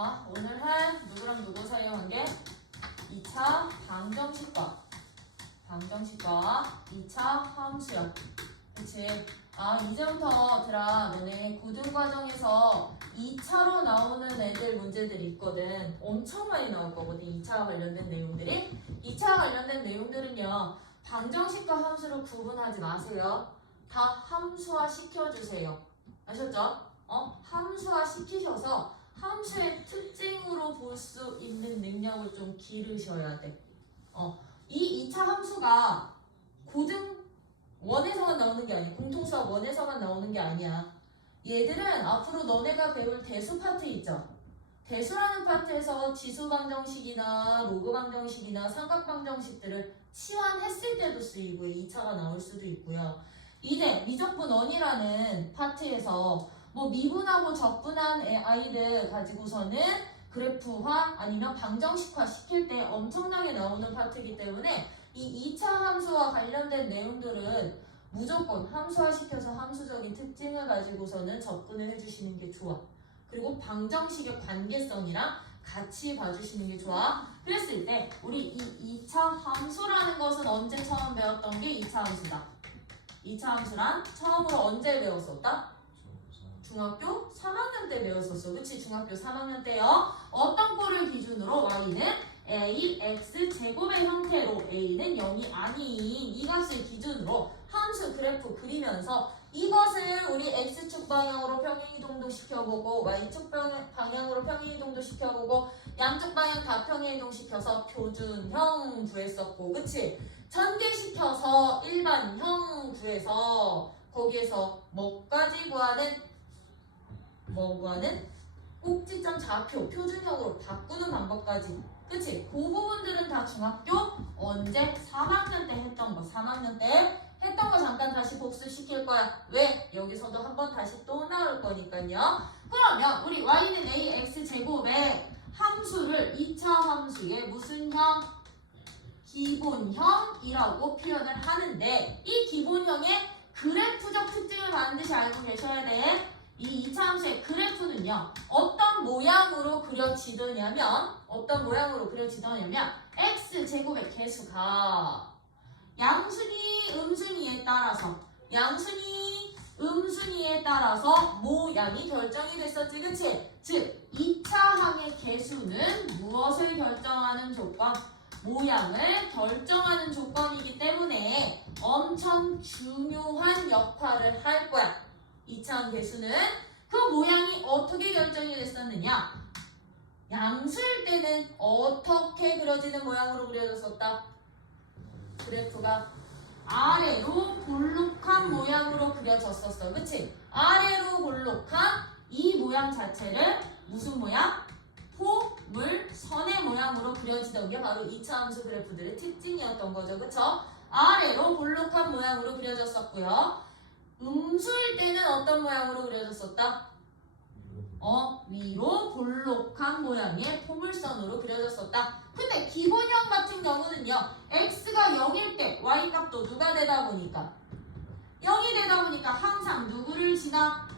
오늘 할 누구랑 누구 사이의 관계? 2차 방정식과 2차 함수야. 그치? 이제부터 너네 고등과정에서 2차로 나오는 애들 문제들이 있거든. 엄청 많이 나올 거거든. 2차 관련된 내용들이. 2차 관련된 내용들은요. 방정식과 함수로 구분하지 마세요. 다 함수화 시켜주세요. 아셨죠? 함수화 시키셔서 함수의 특징으로 볼 수 있는 능력을 좀 기르셔야 돼. 이 2차 함수가 고등 원에서만 나오는 게 아니야. 공통수학 원에서만 나오는 게 아니야. 얘들은 앞으로 너네가 배울 대수 파트 있죠? 대수라는 파트에서 지수 방정식이나 로그 방정식이나 삼각 방정식들을 치환했을 때도 쓰이고 2차가 나올 수도 있고요. 이제 미적분 원이라는 파트에서 미분하고 적분한 아이들 가지고서는 그래프화 아니면 방정식화 시킬 때 엄청나게 나오는 파트이기 때문에 이 2차 함수와 관련된 내용들은 무조건 함수화 시켜서 함수적인 특징을 가지고서는 접근을 해주시는 게 좋아. 그리고 방정식의 관계성이랑 같이 봐주시는 게 좋아. 그랬을 때 우리 이 2차 함수라는 것은 언제 처음 배웠던 게 2차 함수다. 2차 함수란 처음으로 언제 배웠었다? 중학교 3학년 때 배웠었어. 그치? 중학교 3학년 때요. 어떤 꼴을 기준으로 y는 ax 제곱의 형태로 a는 0이 아닌 이 값을 기준으로 함수 그래프 그리면서 이것을 우리 x축 방향으로 평행이동도 시켜보고 y축 방향으로 평행이동도 시켜보고 양쪽 방향 다 평행이동 시켜서 표준형 구했었고, 그치? 전개시켜서 일반형 구해서 거기에서 뭐까지 구하는? 꼭지점 좌표 표준형으로 바꾸는 방법까지. 그치? 그 부분들은 다 중학교 언제? 3학년 때 했던 거. 3학년 때 했던 거 잠깐 다시 복습시킬 거야. 왜? 여기서도 한번 다시 또 나올 거니까요. 그러면 우리 y는 ax 제곱의 함수를 2차 함수의 무슨 형? 기본형이라고 표현을 하는데 이 기본형의 그래프적 특징을 반드시 알고 계셔야 돼. 이 2차 함수의 그래프는요. 어떤 모양으로 그려지더냐면 x제곱의 개수가 양순위, 음순위에 따라서 모양이 결정이 됐었지. 그치? 즉 2차 항의 개수는 무엇을 결정하는 조건? 모양을 결정하는 조건이기 때문에 엄청 중요한 역할을 할 거야. 2차 개수는 그 모양이 어떻게 결정이 됐었느냐? 양수일 때는 어떻게 그려지는 모양으로 그려졌었다? 그래프가 아래로 볼록한 모양으로 그려졌었어. 그치? 아래로 볼록한 이 모양 자체를 무슨 모양? 포물선의 모양으로 그려지던 게 바로 2차 함수 그래프들의 특징이었던 거죠. 그쵸? 아래로 볼록한 모양으로 그려졌었고요. 음수일 때는 어떤 모양으로 그려졌었다? 위로 볼록한 모양의 포물선으로 그려졌었다. 근데 기본형 같은 경우는요. x가 0일 때 y값도 누가 되다 보니까 0이 되다 보니까 항상 누구를 지나?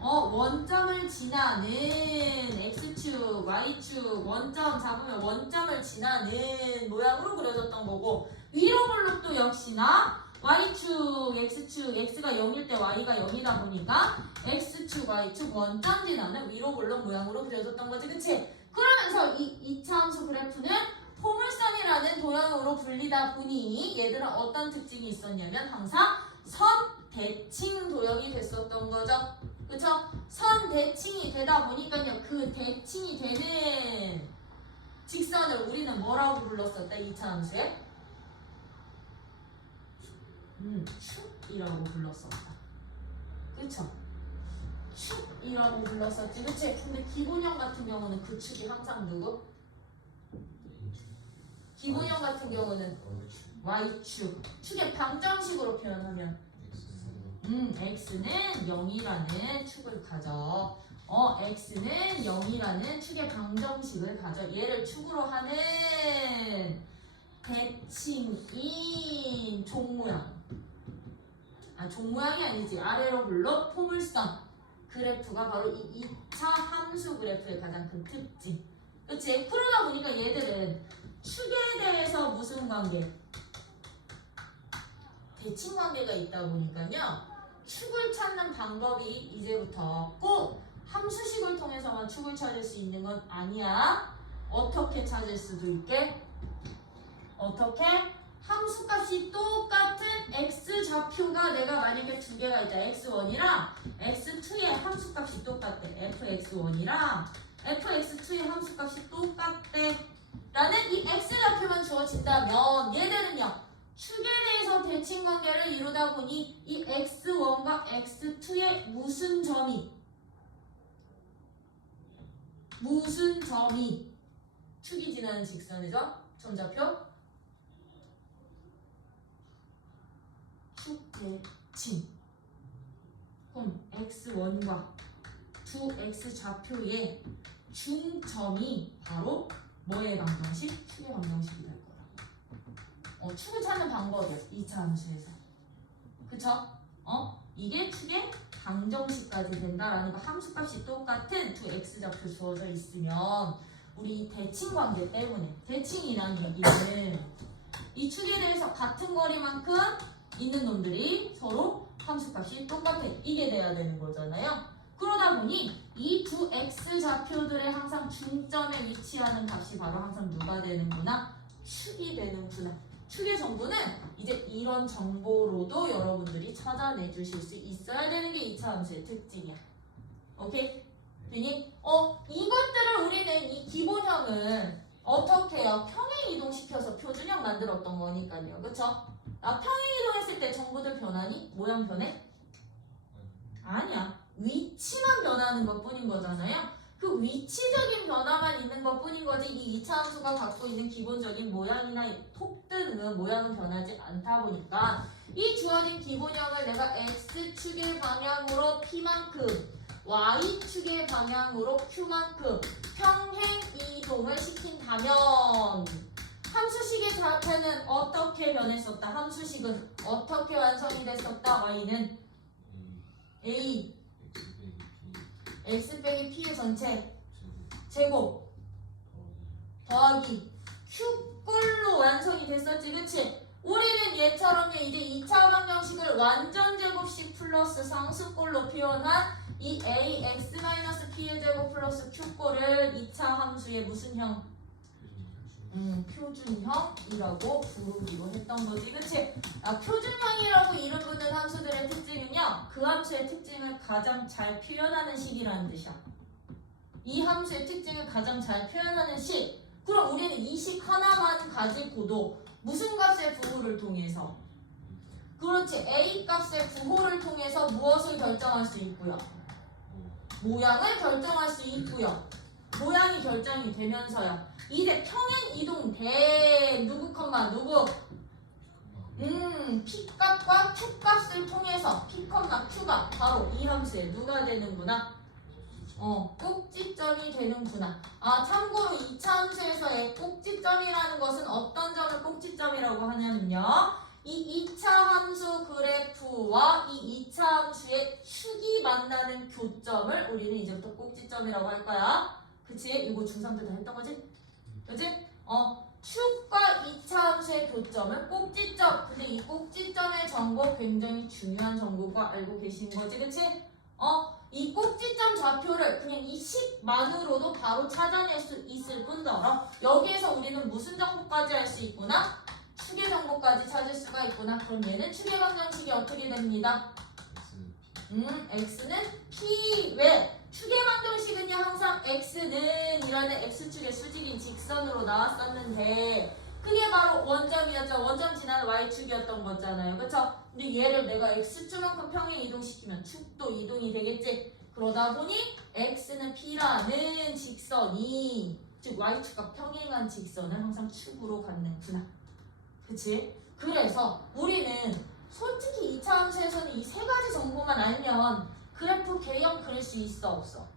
원점을 지나는 x축, y축, 원점 잡으면 원점을 지나는 모양으로 그려졌던 거고 위로 볼록도 역시나 y축, x축, x가 0일 때 y가 0이다 보니까 x축, y축 원점 지나는 위로 볼록 모양으로 그려졌던 거지. 그치? 그러면서 이 2차 함수 그래프는 포물선이라는 도형으로 불리다 보니 얘들은 어떤 특징이 있었냐면 항상 선대칭 도형이 됐었던 거죠. 그쵸? 선대칭이 되다 보니까요. 그 대칭이 되는 직선을 우리는 뭐라고 불렀었다? 2차 함수에? 축이라고 불렀었다. 그쵸? 축이라고 불렀었지. 그치? 근데 기본형 같은 경우는 그 축이 항상 누구? 기본형 같은 경우는 y축. 축의 방정식으로 표현하면 x는 0이라는 축을 가져. x는 0이라는 축의 방정식을 가져. 얘를 축으로 하는 대칭인 종모양. 종모양이 아니지. 아래로 볼록 포물선. 그래프가 바로 이 2차 함수 그래프의 가장 큰 특징. 그치? 그러다 보니까 얘들은 축에 대해서 무슨 관계? 대칭 관계가 있다 보니까요. 축을 찾는 방법이 이제부터 꼭 함수식을 통해서만 축을 찾을 수 있는 건 아니야. 어떻게 찾을 수도 있게? 어떻게? 함수값이 똑같은 x좌표가 내가 만약에 두 개가 있다. x1이랑 x2의 함수값이 똑같대. fx1이랑 fx2의 함수값이 똑같대. 라는 이 x좌표만 주어진다면 얘들은요. 축에 대해서 대칭관계를 이루다 보니 이 x1과 x2의 무슨 점이 축이 지나는 직선이죠? 점좌표 축 대칭. 그럼 x1과 두 x좌표의 중점이 바로 뭐의 방정식? 축의 방정식이 될 거라고. 축을 찾는 방법이야. 2차 함수에서. 그쵸? 이게 축의 방정식까지 된다라는 거. 함수값이 똑같은 두 x좌표 주어져 있으면 우리 대칭 관계 때문에, 대칭이라는 얘기는 이 축에 대해서 같은 거리만큼 있는 놈들이 서로 함수값이 똑같아. 이게 돼야 되는 거잖아요. 그러다 보니 이 두 x좌표들의 항상 중점에 위치하는 값이 바로 항상 누가 되는구나? 축이 되는구나. 축의 정보는 이제 이런 정보로도 여러분들이 찾아내 주실 수 있어야 되는 게 2차 함수의 특징이야. 오케이? 되니? 이것들을 우리는 이 기본형을 어떻게 해요? 평행 이동시켜서 표준형 만들었던 거니까요. 그쵸? 평행 이동했을 때 정보들 변하니? 모양 변해? 아니야. 위치만 변하는 것 뿐인 거잖아요. 그 위치적인 변화만 있는 것 뿐인 거지 이 2차 함수가 갖고 있는 기본적인 모양이나 톡 뜨는 모양은 변하지 않다 보니까 이 주어진 기본형을 내가 x축의 방향으로 p만큼 y축의 방향으로 q만큼 평행 이동을 시킨다면 함수식의 자체는 어떻게 변했었다? 함수식은 어떻게 완성이 됐었다? y는 a x 빼기 p의 전체 제곱 더하기 q꼴로 완성이 됐었지. 그치? 우리는 얘처럼 이제 2차 방정식을 완전 제곱식 플러스 상수꼴로 표현한 이 ax-p의 제곱 플러스 q꼴을 2차 함수의 무슨 형? 표준형이라고 부르기로 했던 거지. 그치? 표준형이라고 이름 붙는 함수들의 특징은요. 그 함수의 특징을 가장 잘 표현하는 식이라는 뜻이야. 이 함수의 특징을 가장 잘 표현하는 식. 그럼 우리는 이 식 하나만 가지고도 무슨 값의 부호를 통해서? 그렇지. A 값의 부호를 통해서 무엇을 결정할 수 있고요? 모양을 결정할 수 있고요. 모양이 결정이 되면서요. 이제 평행 이동 대 누구 컴마 누구? P값과 Q값을 통해서 P, Q가 바로 이 함수에 누가 되는구나? 꼭지점이 되는구나. 참고로 2차 함수에서의 꼭지점이라는 것은 어떤 점을 꼭지점이라고 하냐면요. 이 2차 함수 그래프와 이 2차 함수의 축이 만나는 교점을 우리는 이제부터 꼭지점이라고 할 거야. 그치? 이거 중3 때 다 했던 거지? 그치? 축과 2차 함수의 교점은 꼭지점. 근데 이 꼭지점의 정보 굉장히 중요한 정보고 알고 계신 거지. 그치? 이 꼭지점 좌표를 그냥 이 식만으로도 바로 찾아낼 수 있을 뿐더러 여기에서 우리는 무슨 정보까지 할 수 있구나? 축의 정보까지 찾을 수가 있구나. 그럼 얘는 축의 방정식이 어떻게 됩니다? x는 p. 왜? 축의 방정식은요 항상 x는 이라는 x축의 수직인 직선으로 나왔었는데 그게 바로 원점이었죠. 원점 지나는 y축이었던 거잖아요. 그쵸? 근데 얘를 내가 x축만큼 평행 이동시키면 축도 이동이 되겠지. 그러다 보니 x는 p라는 직선이 즉 y축과 평행한 직선을 항상 축으로 갖는구나. 그치? 그래서 우리는 솔직히 2차 함수에서는 이 세 가지 정보만 알면 그래프 개형 그릴 수 있어 없어?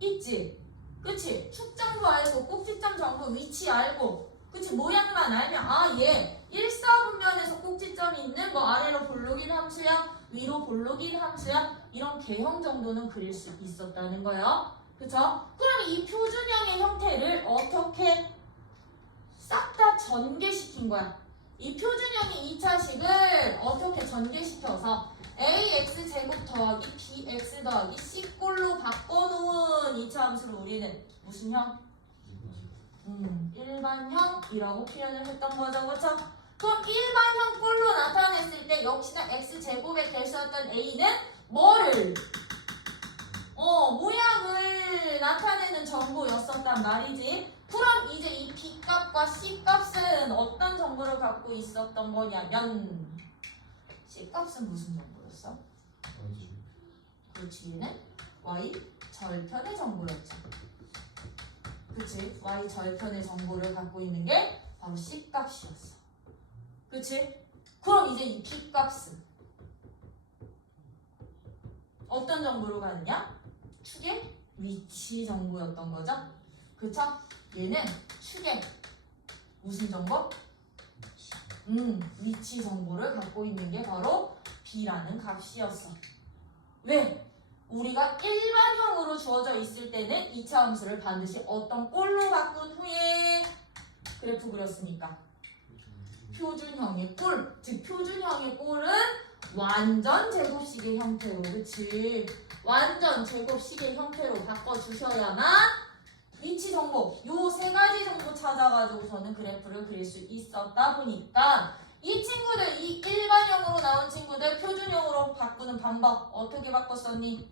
있지? 그치? 축 정보 알고 꼭지점 정보 위치 알고 그치? 모양만 알면 얘 1, 4분면에서 꼭지점이 있는 뭐 아래로 볼록인 함수야 위로 볼록인 함수야. 이런 개형 정도는 그릴 수 있었다는 거예요. 그쵸? 그럼 이 표준형의 형태를 어떻게 싹 다 전개시킨 거야. 이 표준형의 2차식을 어떻게 전개시켜서 ax 제곱 더하기 bx 더하기 c꼴로 바꿔놓은 2차 함수를 우리는 무슨 형? 일반형이라고 표현을 했던 거죠. 그쵸? 그럼 일반형 꼴로 나타냈을 때 역시나 x제곱의 개수였던 a는 뭐를? 모양을 나타내는 정보였었단 말이지. 그럼 이제 이 b값과 c값은 어떤 정보를 갖고 있었던 거냐면 c값은 무슨 정보였어? 그렇지, 얘는 y 절편의 정보였죠. 그치? y 절편의 정보를 갖고 있는 게 바로 c값이었어. 그치? 그럼 이제 이 b값은 어떤 정보로 가느냐? 축의 위치 정보였던 거죠. 그쵸? 얘는 축의 무슨 정보? 위치 정보를 갖고 있는 게 바로 b라는 값이었어. 왜? 우리가 일반형으로 주어져 있을 때는 2차 함수를 반드시 어떤 꼴로 바꾼 후에 그래프 그렸으니까 표준형의 꼴, 즉 표준형의 꼴은 완전 제곱식의 형태로, 그치? 완전 제곱식의 형태로 바꿔주셔야만 위치 정보, 요 세 가지 정보 찾아가지고서는 그래프를 그릴 수 있었다 보니까 이 친구들, 이 일반형으로 나온 친구들 표준형으로 바꾸는 방법 어떻게 바꿨었니?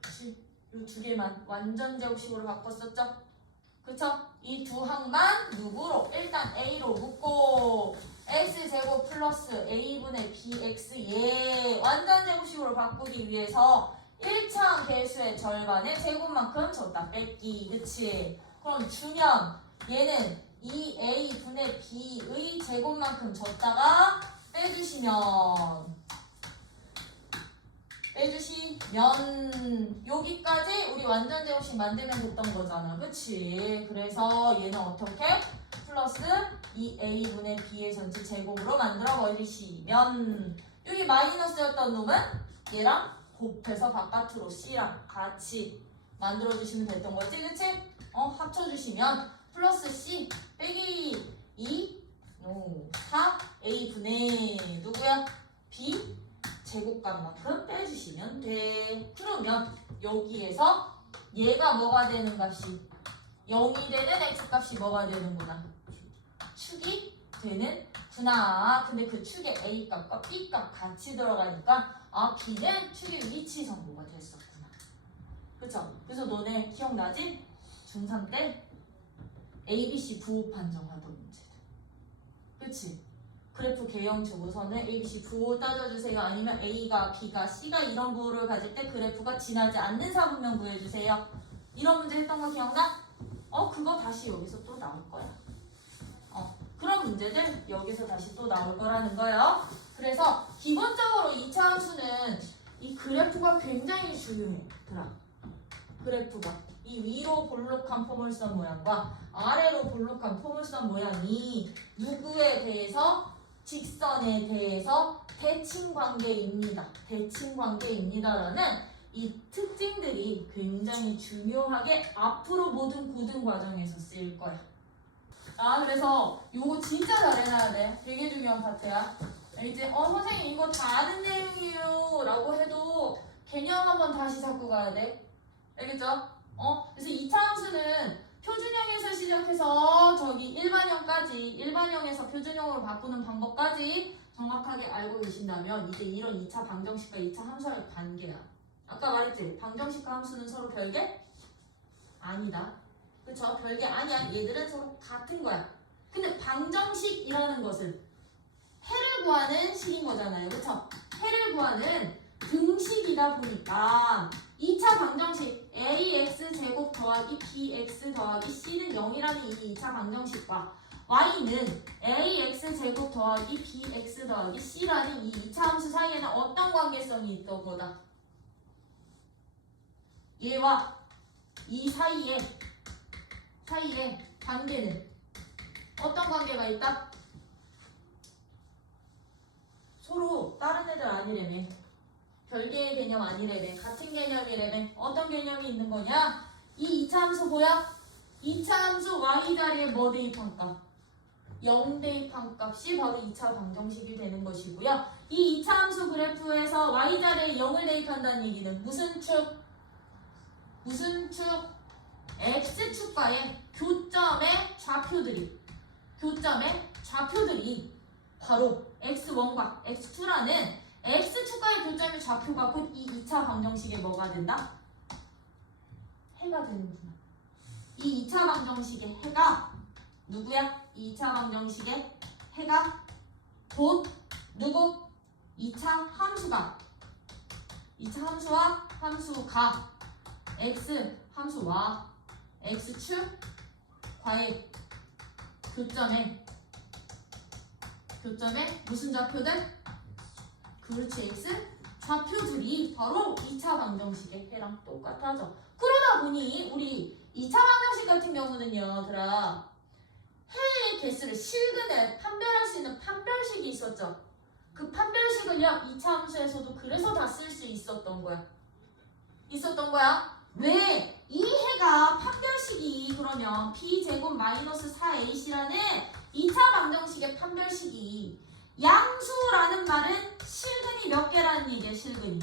그치? 요 두 개만 완전 제곱식으로 바꿨었죠? 그쵸? 이 두 항만 누구로? 일단 a로 묶고 x제곱 플러스 a분의 bx 예 완전 제곱식으로 바꾸기 위해서 1차항 개수의 절반의 제곱만큼 줬다 뺏기. 그치? 그럼 주면 얘는 2a분의 b의 제곱만큼 줬다가 빼주시면 여기까지 우리 완전 제곱식 만들면 됐던 거잖아. 그치? 그래서 얘는 어떻게? 플러스 2a분의 b의 전체 제곱으로 만들어 버리시면 여기 마이너스였던 놈은 얘랑 곱해서 바깥으로 c랑 같이 만들어주시면 됐던 거지. 그치? 합쳐주시면 플러스 c 빼기 2 4 a분의 누구야? b 제곱값만큼 빼주시면 돼. 그러면 여기에서 얘가 뭐가 되는 값이 0이 되는 x값이 뭐가 되는구나. 축이 되는구나. 근데 그 축에 a값과 b값 같이 들어가니까 b는 축의 위치 정보가 됐었구나. 그쵸? 그래서 너네 기억나지? 중3 때 ABC 부호 판정하던 문제들. 그치? 그래프 개형 주고서는 ABC 부호 따져주세요. 아니면 A가 B가 C가 이런 부호를 가질 때 그래프가 지나지 않는 사분면 구해주세요. 이런 문제 했던 거 기억나? 그거 다시 여기서 또 나올 거야. 그런 문제들 여기서 다시 또 나올 거라는 거예요. 그래서 기본적으로 2차 함수는 이 그래프가 굉장히 중요해더라. 그래프가 이 위로 볼록한 포물선 모양과 아래로 볼록한 포물선 모양이 누구에 대해서? 직선에 대해서 대칭관계입니다. 대칭관계입니다라는 이 특징들이 굉장히 중요하게 앞으로 모든 고등 과정에서 쓰일 거야. 그래서 요거 진짜 잘 해놔야 돼. 되게 중요한 파트야. 이제 선생님 이거 다 아는 내용이에요 라고 해도 개념 한번 다시 잡고 가야 돼. 알겠죠? 그래서 2차 함수는 표준형에서 시작해서 저기 일반형에서 표준형으로 바꾸는 방법까지 정확하게 알고 계신다면 이제 이런 2차 방정식과 2차 함수의 관계야. 아까 말했지? 방정식과 함수는 서로 별개? 아니다. 그쵸? 별개 아니야. 얘들은 서로 같은 거야. 근데 방정식이라는 것은 해를 구하는 식인 거잖아요. 그쵸? 해를 구하는 등식이다 보니까 2차 방정식 ax 제곱 더하기 bx 더하기 c는 0이라는 이 2차 방정식과 y는 ax 제곱 더하기 bx 더하기 c라는 이 2차 함수 사이에는 어떤 관계성이 있던 거다? 얘와 이 사이에 관계는 어떤 관계가 있다? 서로 다른 애들 아니래매. 별개의 개념 아니래매. 같은 개념이래매. 어떤 개념이 있는 거냐? 이 2차 함수 보여? 2차 함수 y 자리에 뭐 대입한 값? 0 대입한 값이 바로 2차 방정식이 되는 것이고요. 이 2차 함수 그래프에서 y 자리에 0을 대입한다는 얘기는 무슨 축? 무슨 축? x축과의 교점의 좌표들이 바로 x1과 x2라는 x축과의 교점의 좌표가 곧 이 2차 방정식에 뭐가 된다? 해가 되는구나. 이 2차 방정식의 해가 누구야? 이 2차 방정식의 해가 곧 누구? 2차 함수가 2차 함수와 함수가 x 함수와 x축과의 교점에 무슨 좌표들? 그렇지, x 좌표들이 바로 2차 방정식의 해랑 똑같아져. 그러다 보니 우리 2차 방정식 같은 경우는요, 얘들아, 해의 개수를 실근에 판별할 수 있는 판별식이 있었죠. 그 판별식을요, 2차 함수에서도 그래서 다 쓸 수 있었던 거야. 왜? 이 해가 판별식이 그러면 b제곱 마이너스 4ac라는 2차 방정식의 판별식이 양수라는 말은 실근이 몇 개라는 얘기야, 실근이.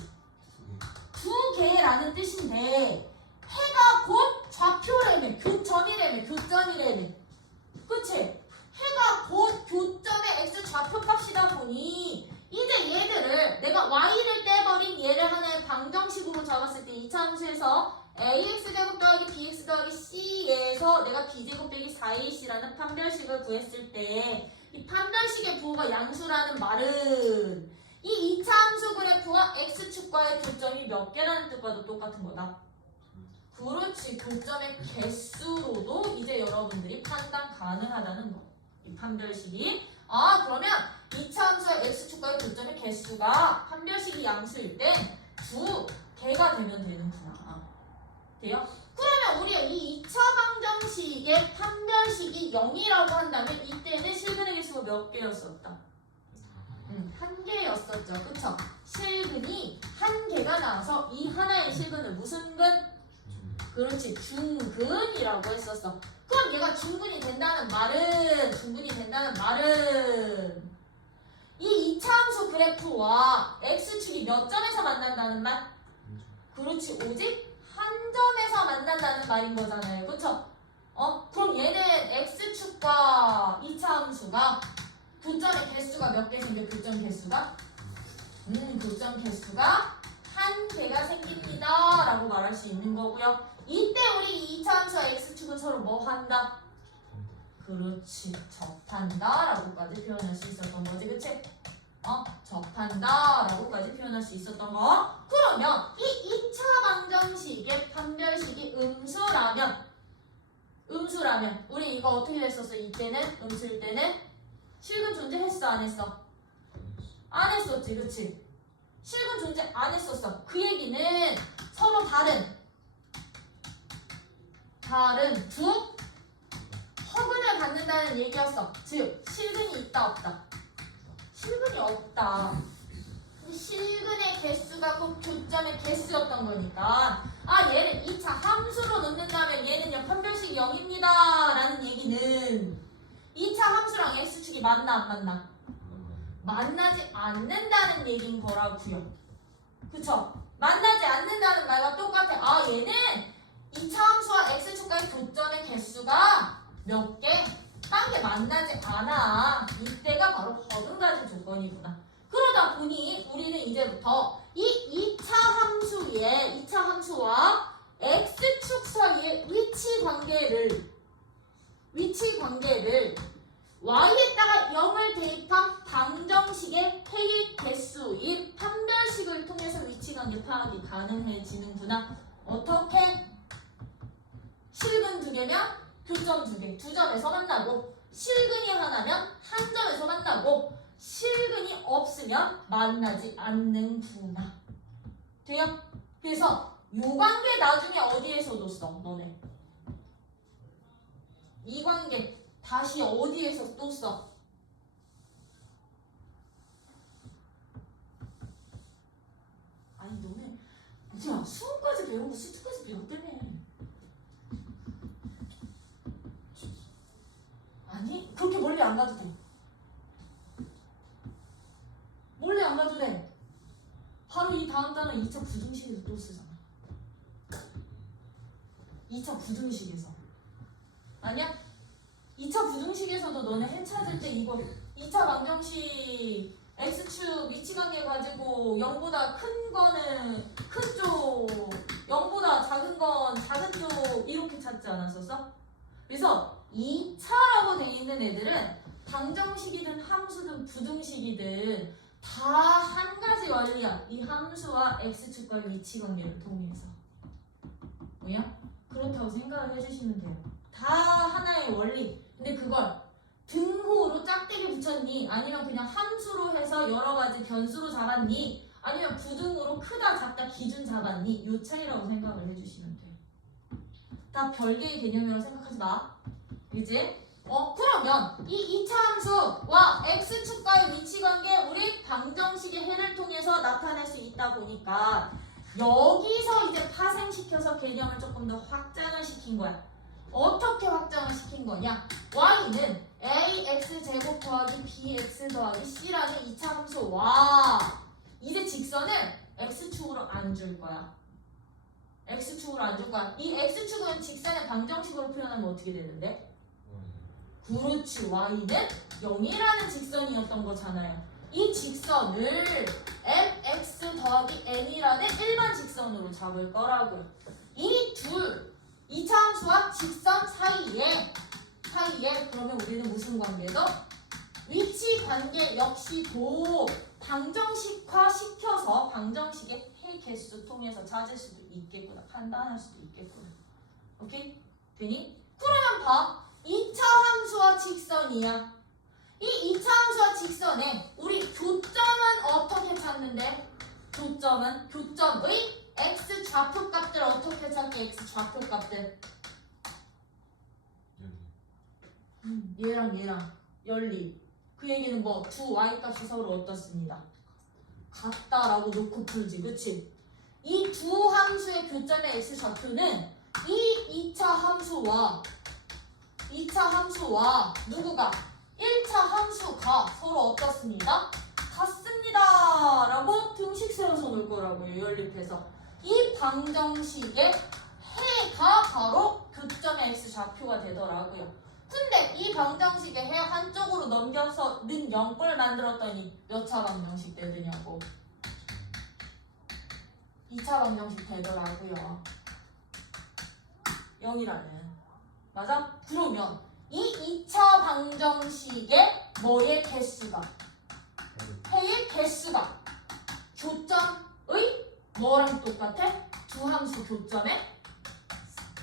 2개라는 뜻인데 해가 곧 좌표래매, 교점이래매. 그치? 해가 곧 교점의 x 좌표값이다 보니 이제 얘들을 내가 y를 떼버린 얘를 하나의 방정식으로 잡았을 때 2차 함수에서 ax 제곱 더하기 bx 더하기 c에서 내가 b제곱 빼기 4ac라는 판별식을 구했을 때 이 판별식의 부호가 양수라는 말은 이 2차 함수 그래프와 x축과의 교점이 몇 개라는 뜻과도 똑같은 거다. 그렇지. 교점의 개수로도 이제 여러분들이 판단 가능하다는 거. 이 판별식이. 그러면 2차 함수와 x축과의 교점의 개수가 판별식이 양수일 때 2개가 되면 되는구나. 돼요? 그러면 우리가 이 2차 방정식의 판별식이 0이라고 한다면 이때는 실근의 개수가 몇 개였었다? 1개였었죠. 그쵸? 실근이 1개가 나와서 이 하나의 실근을 무슨 근? 그렇지. 중근이라고 했었어. 그럼 얘가 중근이 된다는 말은 이 2차 함수 그래프와 x축이 몇 점에서 만난다는 말? 그렇지. 오직 한 점에서 만난다는 말인 거잖아요. 그쵸? 그럼 얘는 x축과 2차 함수가 교점의 개수가 몇 개 생겨? 교점 개수가? 교점 개수가 1개가 생깁니다 라고 말할 수 있는 거고요. 이때 우리 2차 함수와 x축은 서로 뭐 한다? 그렇지. 접한다 라고까지 표현할 수 있었던 거지. 그치? 접한다 라고까지 표현할 수 있었던 거. 그러면 이 2차 방정식의 판별식이 음수라면 우리 이거 어떻게 했었어? 이때는 음수일 때는 실근 존재했어 안 했어? 안 했었지. 그치? 실근 존재 안 했었어. 그 얘기는 서로 다른 두 허근을 갖는다는 얘기였어. 즉 실근이 있다 없다? 실근이 없다. 실근의 개수가 곧 교점의 개수였던 거니까 얘를 2차 함수로 넣는다면 얘는요 판별식이 0입니다 라는 얘기는 2차 함수랑 x축이 맞나 안 맞나? 만나지 않는다는 얘기인 거라고요. 그쵸? 만나지 않는다는 말과 똑같아. 얘는 2차 함수와 x축과의 교점의 개수가 몇 개? 딴 게 만나지 않아. 이때가 바로 허근 가진 조건이구나. 그러다 보니 우리는 이제부터 이 2차 함수와 x축 사이의 위치 관계를 y에다가 0을 대입한 방정식의 해의 개수인 판별식을 통해서 위치관계 파악이 가능해지는구나. 어떻게? 실근 2개면 교점 2개, 2점에서 만나고 실근이 하나면 한 점에서 만나고 실근이 없으면 만나지 않는구나. 돼요? 그래서 요 관계 나중에 어디에서도 써? 너네 이 관계 다시 어디에서 또 써? 야, 수능까지 배우고 수지까지 배웠다며. 아니, 그렇게 멀리 안 가도 돼. 멀리 안 가도 돼. 바로 이 다음 단어 2차 부등식에서 또 쓰잖아. 2차 부등식에서. 아니야? 2차 부등식에서도 너네 해 찾을 때 이거 2차 방정식 x축 위치관계 가지고 0보다 큰 거는 큰 쪽, 0보다 작은 건 작은 쪽 이렇게 찾지 않았었어? 그래서 2차라고 돼 있는 애들은 방정식이든 함수든 부등식이든 다 한 가지 원리야. 이 함수와 x축과의 위치관계를 통해서. 뭐야? 그렇다고 생각을 해주시면 돼요. 다 하나의 원리. 근데 그걸 등호로 짝대기 붙였니? 아니면 그냥 함수로 해서 여러 가지 변수로 잡았니? 아니면 부등호로 크다 작다 기준 잡았니? 요 차이라고 생각을 해주시면 돼요. 다 별개의 개념이라고 생각하지 마. 그지? 그러면 이 2차 함수와 x축과의 위치관계 우리 방정식의 해를 통해서 나타낼 수 있다 보니까 여기서 이제 파생시켜서 개념을 조금 더 확장을 시킨 거야. 어떻게 확장을 시킨 거냐? y는 ax 제곱 더하기 bx 더하기 c라는 2차 함수와 이제 직선을 x축으로 안 줄 거야. x축으로 안 줄 거야. 이 x축은 직선의 방정식으로 표현하면 어떻게 되는데? 그렇지. y는 0이라는 직선이었던 거잖아요. 이 직선을 mx 더하기 n이라는 일반 직선으로 잡을 거라고요. 이 둘 2차 함수와 직선 사이에 그러면 우리는 무슨 관계도? 위치 관계 역시도 방정식화 시켜서 방정식의 해 개수 통해서 찾을 수도 있겠구나. 판단할 수도 있겠구나. 오케이? 되니? 그러면 봐. 2차 함수와 직선이야. 이 2차 함수와 직선에 우리 교점은 어떻게 찾는데? 교점의 x 좌표값들 어떻게 찾게? x 좌표값들 얘랑 연립. 그 얘기는 뭐 두 y값이 서로 어떻습니다. 같다라고 놓고 풀지. 그치? 이 두 함수의 교점의 x 좌표는 이 2차 함수와 누구가? 1차 함수가 서로 어떻습니다. 같습니다 라고 등식 세워서 놓을 거라고요. 연립해서 이 방정식의 해가 바로 교점의 x 좌표가 되더라고요. 근데 이 방정식의 해 한쪽으로 넘겨서 는 0꼴 만들었더니 몇 차 방정식 되느냐고. 2차 방정식 되더라고요. 0이라는. 맞아? 그러면 이 2차 방정식의 뭐의 개수가? 해의 개수가 교점의 뭐랑 똑같아? 두 함수 교점의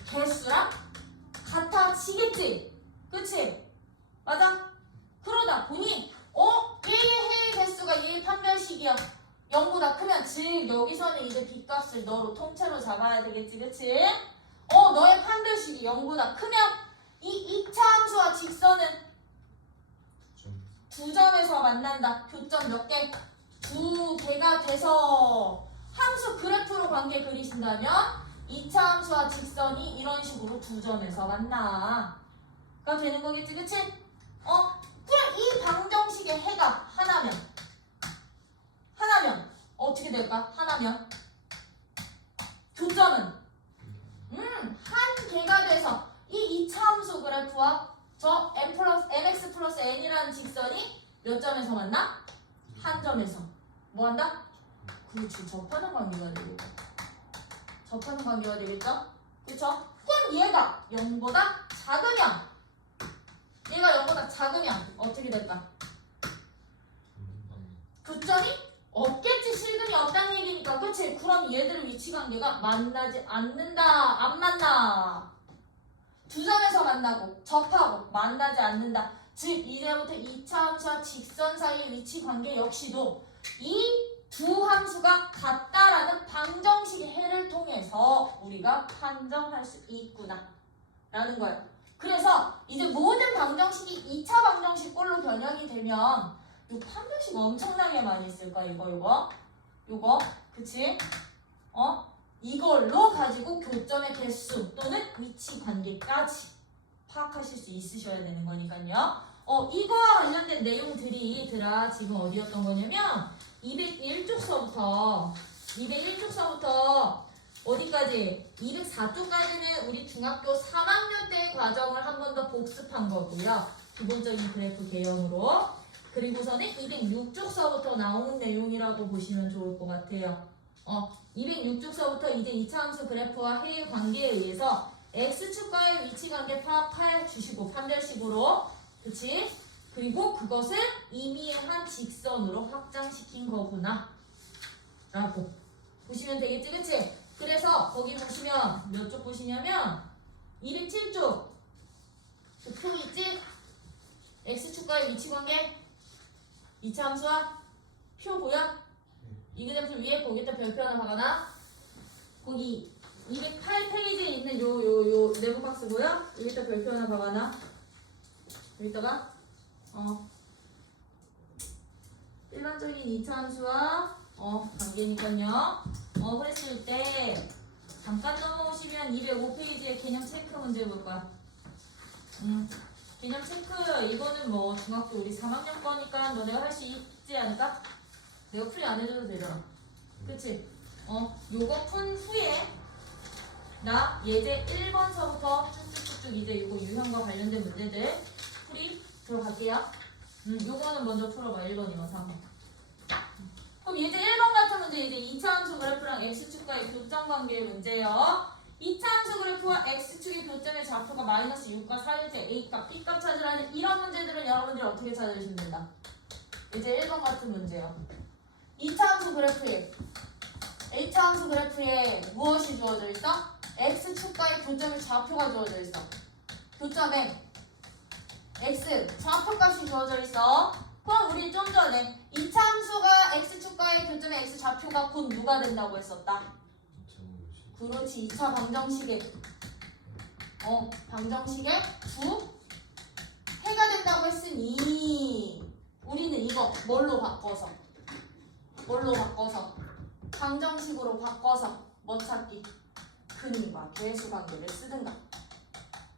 개수랑 같아지겠지? 그치? 맞아? 그러다 보니 얘의 해의 개수가 얘의 판별식이야. 0보다 크면 즉 여기서는 이제 빗값을 너로 통째로 잡아야 되겠지? 그치? 너의 판별식이 0보다 크면 이 2차 함수와 직선은 두 점에서 만난다. 교점 몇 개? 두 개가 돼서 함수 그래프로 관계 그리신다면 2차 함수와 직선이 이런 식으로 두 점에서 만나가 되는 거겠지, 그치? 그럼 이 방정식의 해가 하나면 어떻게 될까? 하나면 교점은 한 개가 돼서 이 2차 함수 그래프와 저 mx 플러스 n이라는 직선이 몇 점에서 만나? 한 점에서 뭐 한다? 그렇지, 접하는 관계가 되겠죠. 접하는 관계가 되겠죠? 그쵸? 그럼 얘가 0보다 작으면 어떻게 될까? 교점이 없겠지. 실근이 없다는 얘기니까. 그치? 그럼 얘들의 위치관계가 만나지 않는다. 안 만나. 두 점에서 만나고 접하고 만나지 않는다. 즉 이제부터 2차 함수와 직선 사이의 위치관계 역시도 이 두 함수가 같다라는 방정식의 해를 통해서 우리가 판정할 수 있구나 라는 거예요. 그래서 이제 모든 방정식이 2차 방정식 꼴로 변형이 되면 요 판별식 엄청나게 많이 쓸 거야. 요거 그치? 이걸로 가지고 교점의 개수 또는 위치 관계까지 파악하실 수 있으셔야 되는 거니까요. 이거와 관련된 내용들이들아 지금 어디였던 거냐면 201쪽서부터 어디까지? 204쪽까지는 우리 중학교 3학년 때의 과정을 한 번 더 복습한 거고요. 기본적인 그래프 개념으로. 그리고서는 206쪽서부터 나오는 내용이라고 보시면 좋을 것 같아요. 206쪽서부터 이제 2차 함수 그래프와 해의 관계에 의해서 x축과의 위치 관계 파악해 주시고 판별식으로. 그치? 그리고 그것을 임의의 한 직선으로 확장시킨 거구나 라고 보시면 되겠지, 그치? 그래서 거기 보시면 몇 쪽 보시냐면 207쪽 그 표 있지? x축과의 위치관계 2차 함수와 표 보여? 이그램플 위에 거기다 별표 하나 박아놔. 거기 208페이지에 있는 요 네모 박스 보여? 여기다 별표 하나 박아놔. 여기다가 일반적인 2차 함수와 관계니까요. 그랬을 때 잠깐 넘어오시면 205페이지에 개념 체크 문제 볼 거야. 개념 체크 이거는 뭐 중학교 우리 3학년 거니까 너네가 할 수 있지 않을까? 내가 풀이 안 해줘도 되잖아. 그치? 요거 푼 후에 나 예제 1번서부터 쭉쭉쭉쭉 이제 이거 유형과 관련된 문제들 풀이 들어갈게요. 요거는 먼저 풀어봐. 1번이면 3번. 그럼 예제 1번 같은 문제 이제 2차 함수 그래프랑 x축과의 교점 관계의 문제예요. 2차 함수 그래프와 x축의 교점의 좌표가 마이너스 6과 4일 때 a값, b값 찾으라는 이런 문제들은 여러분들이 어떻게 찾으시면 된다. 예제 1번 같은 문제요. 2차 함수 그래프에 A차 함수 그래프에 무엇이 주어져 있어? x축과의 교점의 좌표가 주어져 있어. 교점에 x 좌표값이 주어져 있어. 그럼 우리 좀 전에 2차 함수가 x축과의 교점의 x 좌표가 곧 누가 된다고 했었다? 그렇지. 2차 방정식의 방정식의 주 해가 된다고 했으니 우리는 이거 뭘로 바꿔서 방정식으로 바꿔서 뭐 찾기? 근과 계수 관계를 쓰든가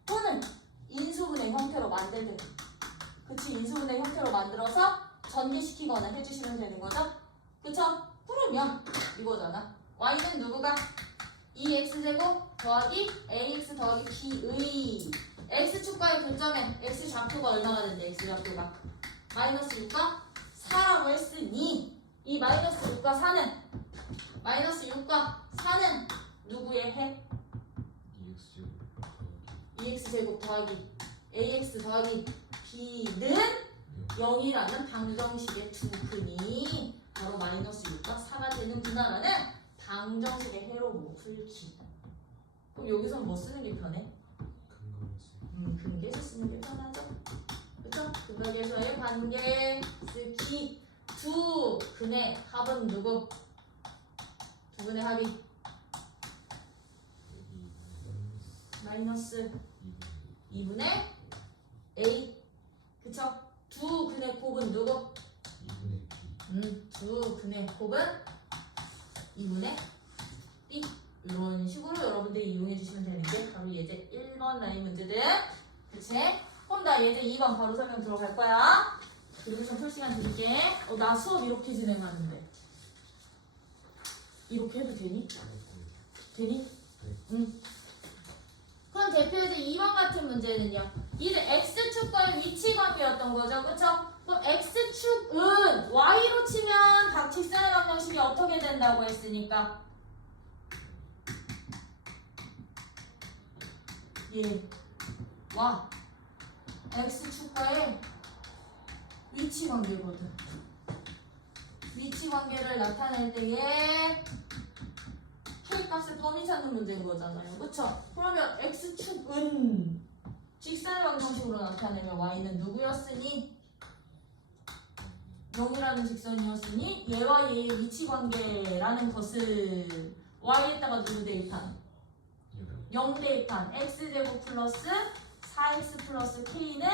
또는 인수분해 형태로 만들든가. 그치? 인수분해 형태로 만들어서 전개시키거나 해주시면 되는 거죠? 그쵸? 그러면 이거잖아. y는 누구가? 2x제곱 더하기 ax 더하기 b의 x축과의 교점에 x좌표가 얼마가 된대? x좌표가 마이너스 6과 4라고 했으니 이 마이너스 6과 4는 누구의 해? ex제곱 더하기 ax 더하기 b는 0이라는 방정식의 두 근이 바로 마이너스 6과 4가 되는구나라는 방정식의 해로 풀기. 그럼 여기서 뭐 쓰는 게 편해? 근계수 쓰는 게 편하죠? 그쵸? 근계수와의 관계 쓰기. 두 근의 합은 누구? 두 근의 합이 마이너스 2분의 a. 그쵸? 두 근의 곱은 누구? 두 근의 곱은 2분의 b. 이런 식으로 여러분들이 이용해 주시면 되는 게 바로 예제 1번 라인 문제들. 그치? 그럼 나 예제 2번 바로 설명 들어갈 거야. 그리고 좀 풀 시간 드릴게. 나 수업 이렇게 진행하는데 이렇게 해도 되니? 되니? 응. 그럼 대표 예제 2번 같은 문제는요. 이제 x축과의 위치 관계였던 거죠. 그쵸? 그럼 x축은 y로 치면 각 직선의 방정식이 어떻게 된다고 했으니까 와 x축과의 위치 관계거든. 위치 관계를 나타낼 때에 k값의 범위 찾는 문제인 거잖아요. 그쵸? 그러면 x축은 직선의 방정식으로 나타내면 y는 누구였으니? 0이라는 직선이었으니 얘와 얘의 위치 관계라는 것을 y에다가 누구 대입한? 0 대입한 x제곱 플러스 4x 플러스 k는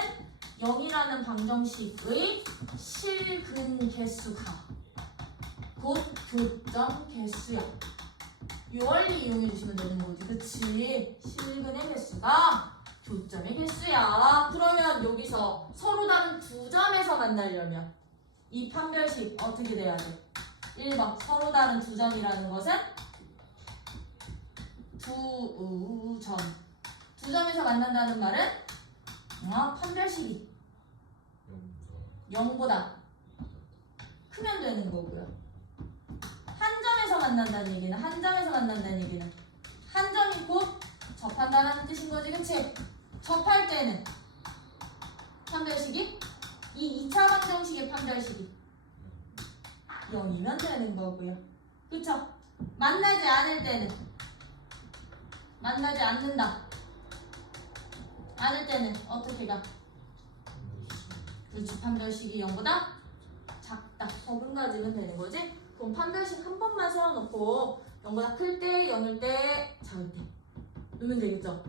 0이라는 방정식의 실근 개수가 곧 교점 개수야 이 원리 이용해 주시면 되는 거지. 그치? 실근의 개수가 교점의 개수야. 그러면 여기서 서로 다른 두 점에서 만나려면 이 판별식 어떻게 돼야 돼? 1번 서로 다른 두 점이라는 것은 두 점에서 만난다는 말은 판별식이 0보다 크면 되는 거고요. 한 점에서 만난다는 얘기는 한 점이 곧 접한다는 뜻인 거지. 그치? 접할 때는 판별식이 이 2차 방정식의 판별식이 0이면 되는 거고요. 그쵸? 만나지 않을 때는 만나지 않는다. 않을 때는 어떻게 가? 그렇지. 판별식이 0보다 작다. 어긋나지면 되는 거지? 그럼 판별식 한 번만 세워놓고 0보다 클 때, 0일 때, 작을 때 넣으면 되겠죠?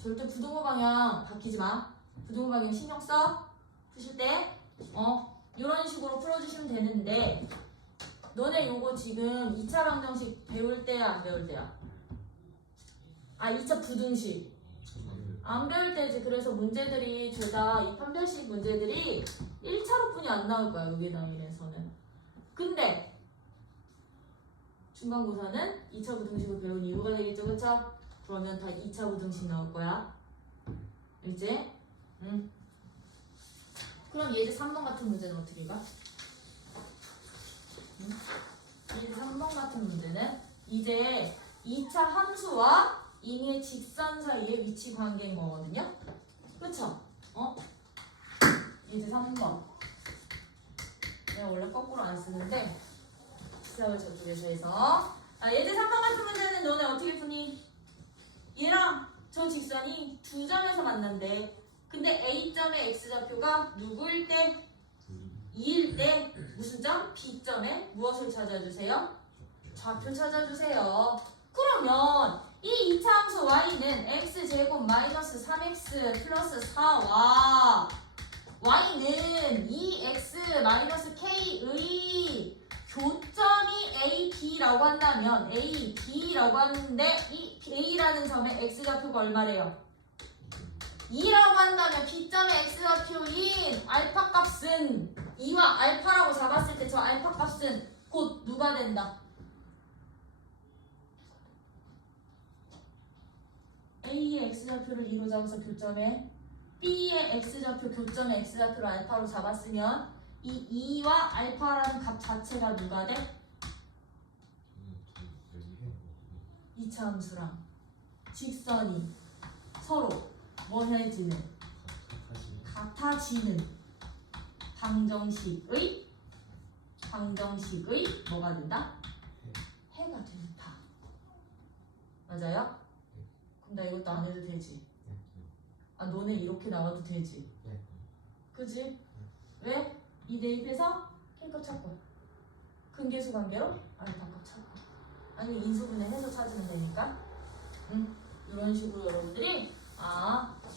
절대 부등호 방향 바뀌지 마. 부등호 방향 신경 써. 푸실 때 이런 식으로 풀어주시면 되는데 너네 요거 지금 2차 방정식 배울 때야 안 배울 때야? 2차 부등식 안 배울 때지. 그래서 문제들이 죄다 이 판별식 문제들이 1차로뿐이 안 나올 거야. 의계당일에서는. 근데 중간고사는 2차 부등식을 배운 이유가 되겠죠. 그쵸? 그러면 다 2차 부등식 나올 거야. 알지? 응. 그럼 예제 3번 같은 문제는 어떻게 가? 응? 예제 3번 같은 문제는 이제 2차 함수와 임의의 직선 사이의 위치 관계인 거거든요. 그쵸? 예제 3번. 내가 원래 거꾸로 안 쓰는데 시작을 저쪽에서 해서 예제 3번 같은 문제는 너네 어떻게 푸니? 얘랑 저 직선이 두 점에서 만난대. 근데 A점의 X좌표가 누구일 때? 2일 때 무슨 점? B점에 무엇을 찾아주세요? 좌표 찾아주세요. 그러면 이 2차 함수 y는 x제곱 마이너스 3x 플러스 4와 y는 2x 마이너스 k의 교점이 a, b라고 한다면 a, b라고 하는데 이 a라는 점의 x좌표가 얼마래요? 2라고 한다면 b점의 x좌표인 알파 값은 2와 알파라고 잡았을 때 저 알파 값은 곧 누가 된다? A의 x좌표를 2로 잡아서 교점에 B의 x좌표 교점의 x좌표를 알파로 잡았으면 이 2와 알파라는 값 자체가 누가 돼? 2차 함수랑 직선이 서로 뭐 해지는? 같아지는 방정식의 뭐가 된다? 해가 된다. 맞아요? 그럼 나 이것도 안 해도 되지? 너네 이렇게 나와도 되지? 그지? 왜? 이 대입해서 K값 찾고 근계수 관계로 알파값 찾고 아니면 인수분해 해서 찾으면 되니까 이런 식으로 여러분들이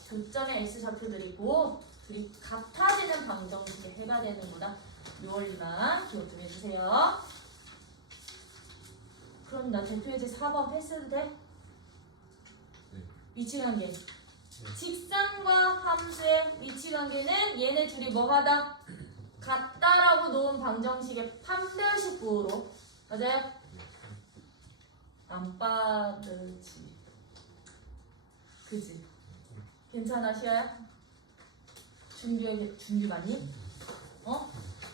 교점의 X좌표들이 고 둘이 같아지는 방정식의 해가 되는구나. 이 원리만 기억 좀 해주세요. 그럼 나 대표예제 4번 패스해도 돼? 위치관계. 직선과 함수의 위치관계는 얘네 둘이 뭐하다? 같다라고 놓은 방정식의 판별식 부호로. 맞아요? 안 빠르지. 그지? 괜찮아 시아야? 준비 많이?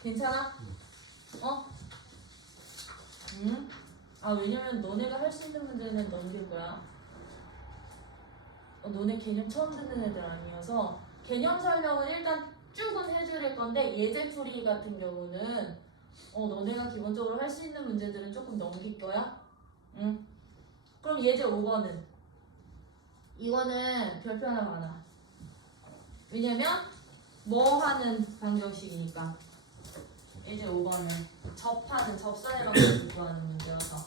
괜찮아? 응? 왜냐면 너네가 할 수 있는 문제는 넘길 거야. 너네 개념 처음 듣는 애들 아니어서 개념 설명은 일단 쭉은 해줄 건데 예제풀이 같은 경우는 너네가 기본적으로 할 수 있는 문제들은 조금 넘길 거야. 응? 그럼 예제 5번은 이거는 별표 하나 많아. 왜냐면 뭐 하는 방정식이니까. 예제 5번은 접하는 접선의 방정식 구하는 문제여서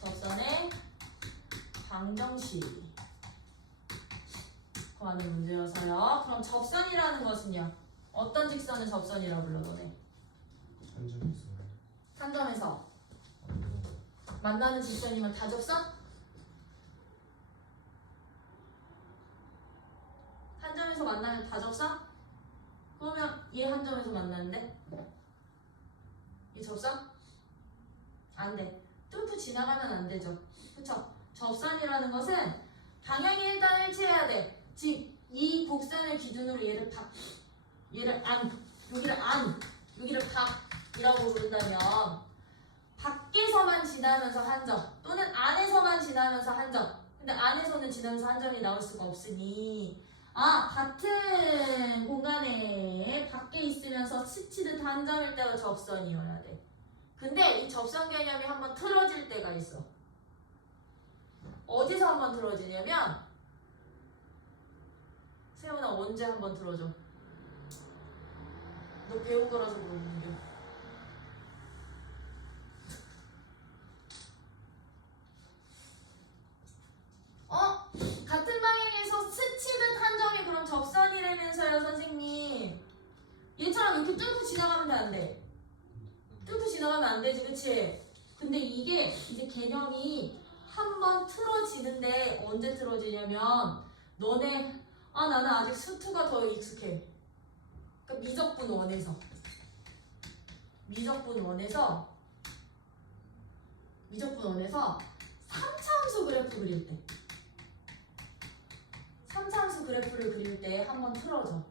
접선의 방정식 구하는 문제여서요. 그럼 접선이라는 것은요. 어떤 직선을 접선이라고 불러 너네? 한점에서 탄점에서 만나는 직선이면 다 접선? 한 점에서 만나면 다 접선? 그러면 얘 한 점에서 만나는데? 얘 접선? 안 돼. 뚫고 지나가면 안 되죠. 그쵸? 접선이라는 것은 방향이 일단 일치해야 돼. 즉, 이 곡선을 기준으로 얘를 여기를 밖이라고 부른다면 밖에서만 지나면서 한 점 또는 안에서만 지나면서 한 점. 근데 안에서는 지나면서 한 점이 나올 수가 없으니 같은 공간에 밖에 있으면서 스치듯 한 점일 때가 접선이어야 돼. 근데 이 접선 개념이 한번 틀어질 때가 있어. 어디서 한번 틀어지냐면 세훈아 언제 한번 틀어줘? 너 배운 거라서 모르는 게. 같은 방향에서 스치듯 한 점이 그럼 접선이라면서요, 선생님. 얘처럼 이렇게 뚫고 지나가면 안 돼. 뚫고 지나가면 안 되지, 그치? 근데 이게 이제 개념이 한번 틀어지는데 언제 틀어지냐면 너네 나는 아직 수투가 더 익숙해. 그러니까 미적분 원에서 3차함수 그래프 그릴 때 3차함수 그래프를 그릴 때 한번 틀어줘.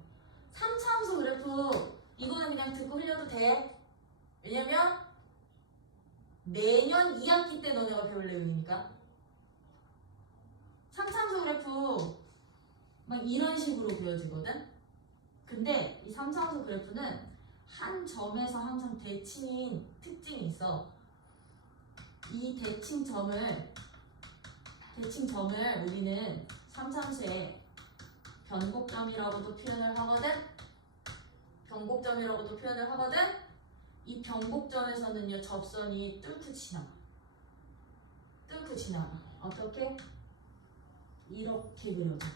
3차함수 그래프 이거는 그냥 듣고 흘려도 돼. 왜냐면 내년 2학기 때 너네가 배울 내용이니까. 3차함수 그래프 막 이런 식으로 그려지거든. 근데 이 3차함수 그래프는 한 점에서 항상 대칭인 특징이 있어. 이 대칭점을 우리는 3차함수의 변곡점이라고도 표현을 하거든. 이 변곡점에서는요 접선이 뚫고 지나가. 어떻게? 이렇게 그려져.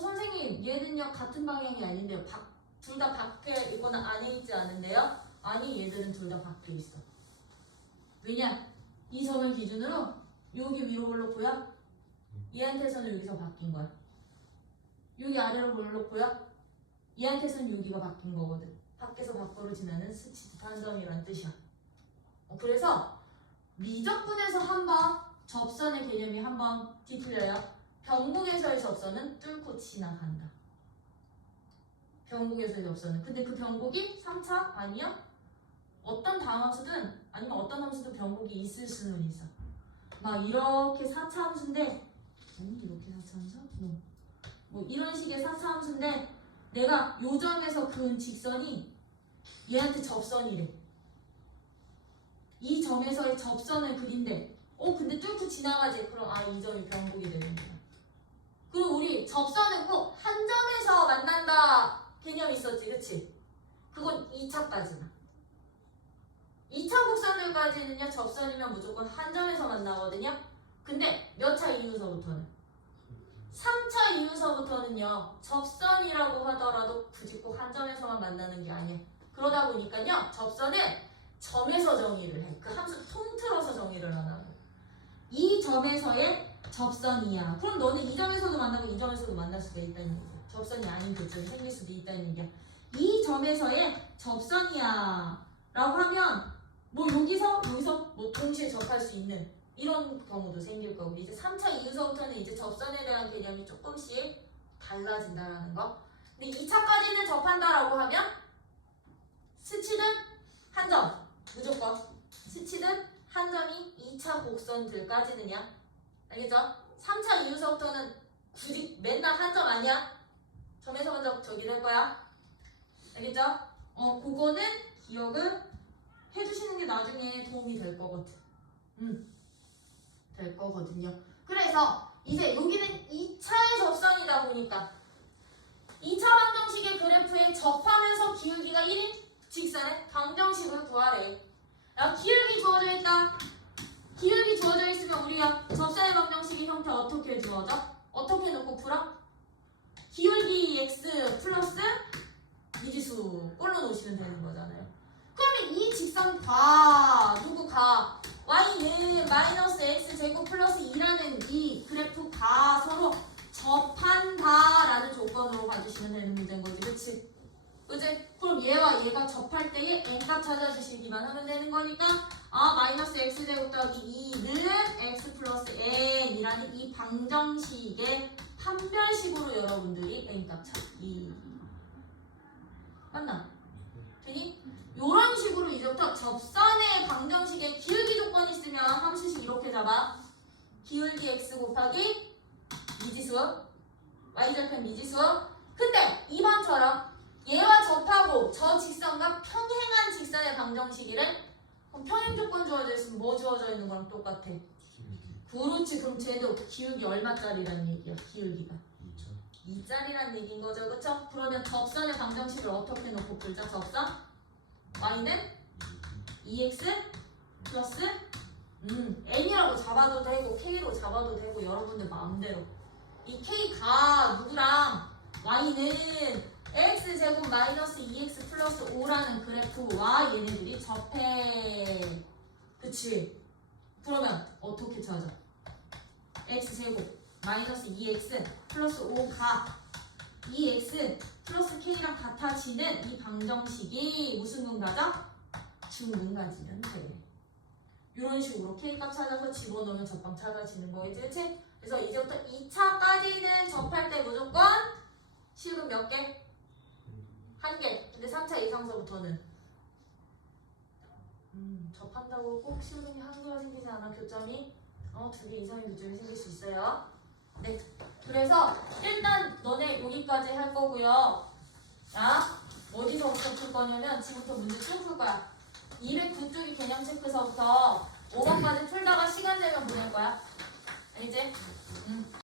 선생님 얘는요 같은 방향이 아닌데요. 둘 다 밖에 있거나 안에 있지 않은데요? 아니 얘들은 둘 다 밖에 있어. 왜냐? 이 점을 기준으로 여기 위로 올라고요. 얘한테서는 여기서 바뀐 거야. 여기 아래로 올라고요. 얘한테서는 여기가 바뀐 거거든. 밖에서 밖으로 지나는 스치듯 한 점이란 뜻이야. 그래서 미적분에서 한번 접선의 개념이 한번 뒤틀려요. 변곡에서의 접선은 뚫고 지나간다. 변곡에서의 접선은. 근데 그 변곡이 3차 아니야? 어떤 다함수든 아니면 어떤 함수도 변곡이 있을 수는 있어. 막 이렇게 4차 함수인데 이렇게 4차 함수? 뭐 이런 식의 4차 함수인데 내가 요 점에서 그은 직선이 얘한테 접선이래. 이 점에서의 접선을 그린대. 근데 뚫고 지나가지. 그럼 이 점이 변곡이 되는 거야. 그리고 우리 접선은 꼭 한 점에서 만난다 개념이 있었지, 그치? 그건 2차까지만. 2차 곡선들까지는요 접선이면 무조건 한 점에서 만나거든요. 근데 몇 차 이후서부터는? 3차 이후서부터는요 접선이라고 하더라도 굳이 꼭 한 점에서만 만나는 게 아니야. 그러다 보니까요 접선은 점에서 정의를 해. 그 함수 통틀어서 정의를 하나고. 이 점에서의 접선이야. 그럼 너는 이 점에서도 만나고 이 점에서도 만날 수가 있다는 얘기야. 접선이 아닌 교점이 생길 수도 있다는 얘기야. 이 점에서의 접선이야 라고 하면 뭐 여기서 뭐 동시에 접할 수 있는 이런 경우도 생길 거고, 이제 3차 이후서부터는 이제 접선에 대한 개념이 조금씩 달라진다라는 거. 근데 2차까지는 접한다라고 하면 스치듯 한 점 무조건 스치듯 한 점이 2차 곡선들까지는요. 알겠죠? 3차 이후서부터는 굳이 맨날 한 점 아니야. 점에서 먼저 저기 될 거야. 알겠죠? 그거는 기억을 해주시는 게 나중에 도움이 될 거거든요. 그래서 이제 여기는 2차의 접선이다 보니까 2차 방정식의 그래프에 접하면서 기울기가 1인 직선의 방정식을 구하래. 야, 기울기 주어져 있다. 기울기 주어져 있으면 우리가 접선의 방정식의 형태 어떻게 주어져? 어떻게 놓고 풀어? 기울기 x 플러스 미지수 꼴로 놓으시면 되는 거잖아요. 그럼 그러면 이 직선 가 누구 가? y는 마이너스 x제곱 플러스 2라는 이 그래프가 서로 접한다라는 조건으로 봐주시면 되는 문제인 거지, 그치? 그치? 그럼 얘와 얘가 접할 때에 n값 찾아주시기만 하면 되는 거니까 마이너스 x제곱 더하기 2는 x 플러스 n이라는 이 방정식의 판별식으로 여러분들이 n값 찾기 맞나? 되니? 요런 식으로 이제부터 접선의 방정식에 기울기 조건이 있으면 함수식 이렇게 잡아. 기울기 x 곱하기 미지수 y절편 미지수. 근데 이번처럼 얘와 접하고 저 직선과 평행한 직선의 방정식이래. 그럼 평행 조건 주어져 있으면 뭐 주어져 있는 거랑 똑같아? 그렇지. 그럼 쟤도 기울기 얼마짜리라는 얘기야? 기울기가 2짜리라는 얘기인 거죠, 그쵸? 그러면 접선의 방정식을 어떻게 놓고 풀자? 접선 y는 2x 플러스 n이라고 잡아도 되고 k로 잡아도 되고 여러분들 마음대로. 이 k가 누구랑 y는 x제곱 마이너스 2x 플러스 5라는 그래프와 얘네들이 접해. 그치? 그러면 어떻게 찾아? x제곱 마이너스 2x 플러스 5가 2x 플러스 k랑 같아지는 이 방정식이 무슨 근 가져? 중근 가지면 돼. 이런 식으로 k값 찾아서 집어넣으면 접방 찾아지는 거겠지, 그치? 그래서 이제부터 2차까지는 접할 때 무조건 실근 몇 개? 1개. 근데 3차 이상서부터는 접한다고 꼭 실근이 1개가 생기지 않아. 교점이 2개 이상의 교점이 생길 수 있어요. 네. 그래서 일단 너네 여기까지 할 거고요. 자, 어디서부터 풀 거냐면 지금부터 문제 쭉 풀 거야. 209쪽이 개념 체크서부터 5번까지 풀다가 시간 되면 보낼 거야. 알지?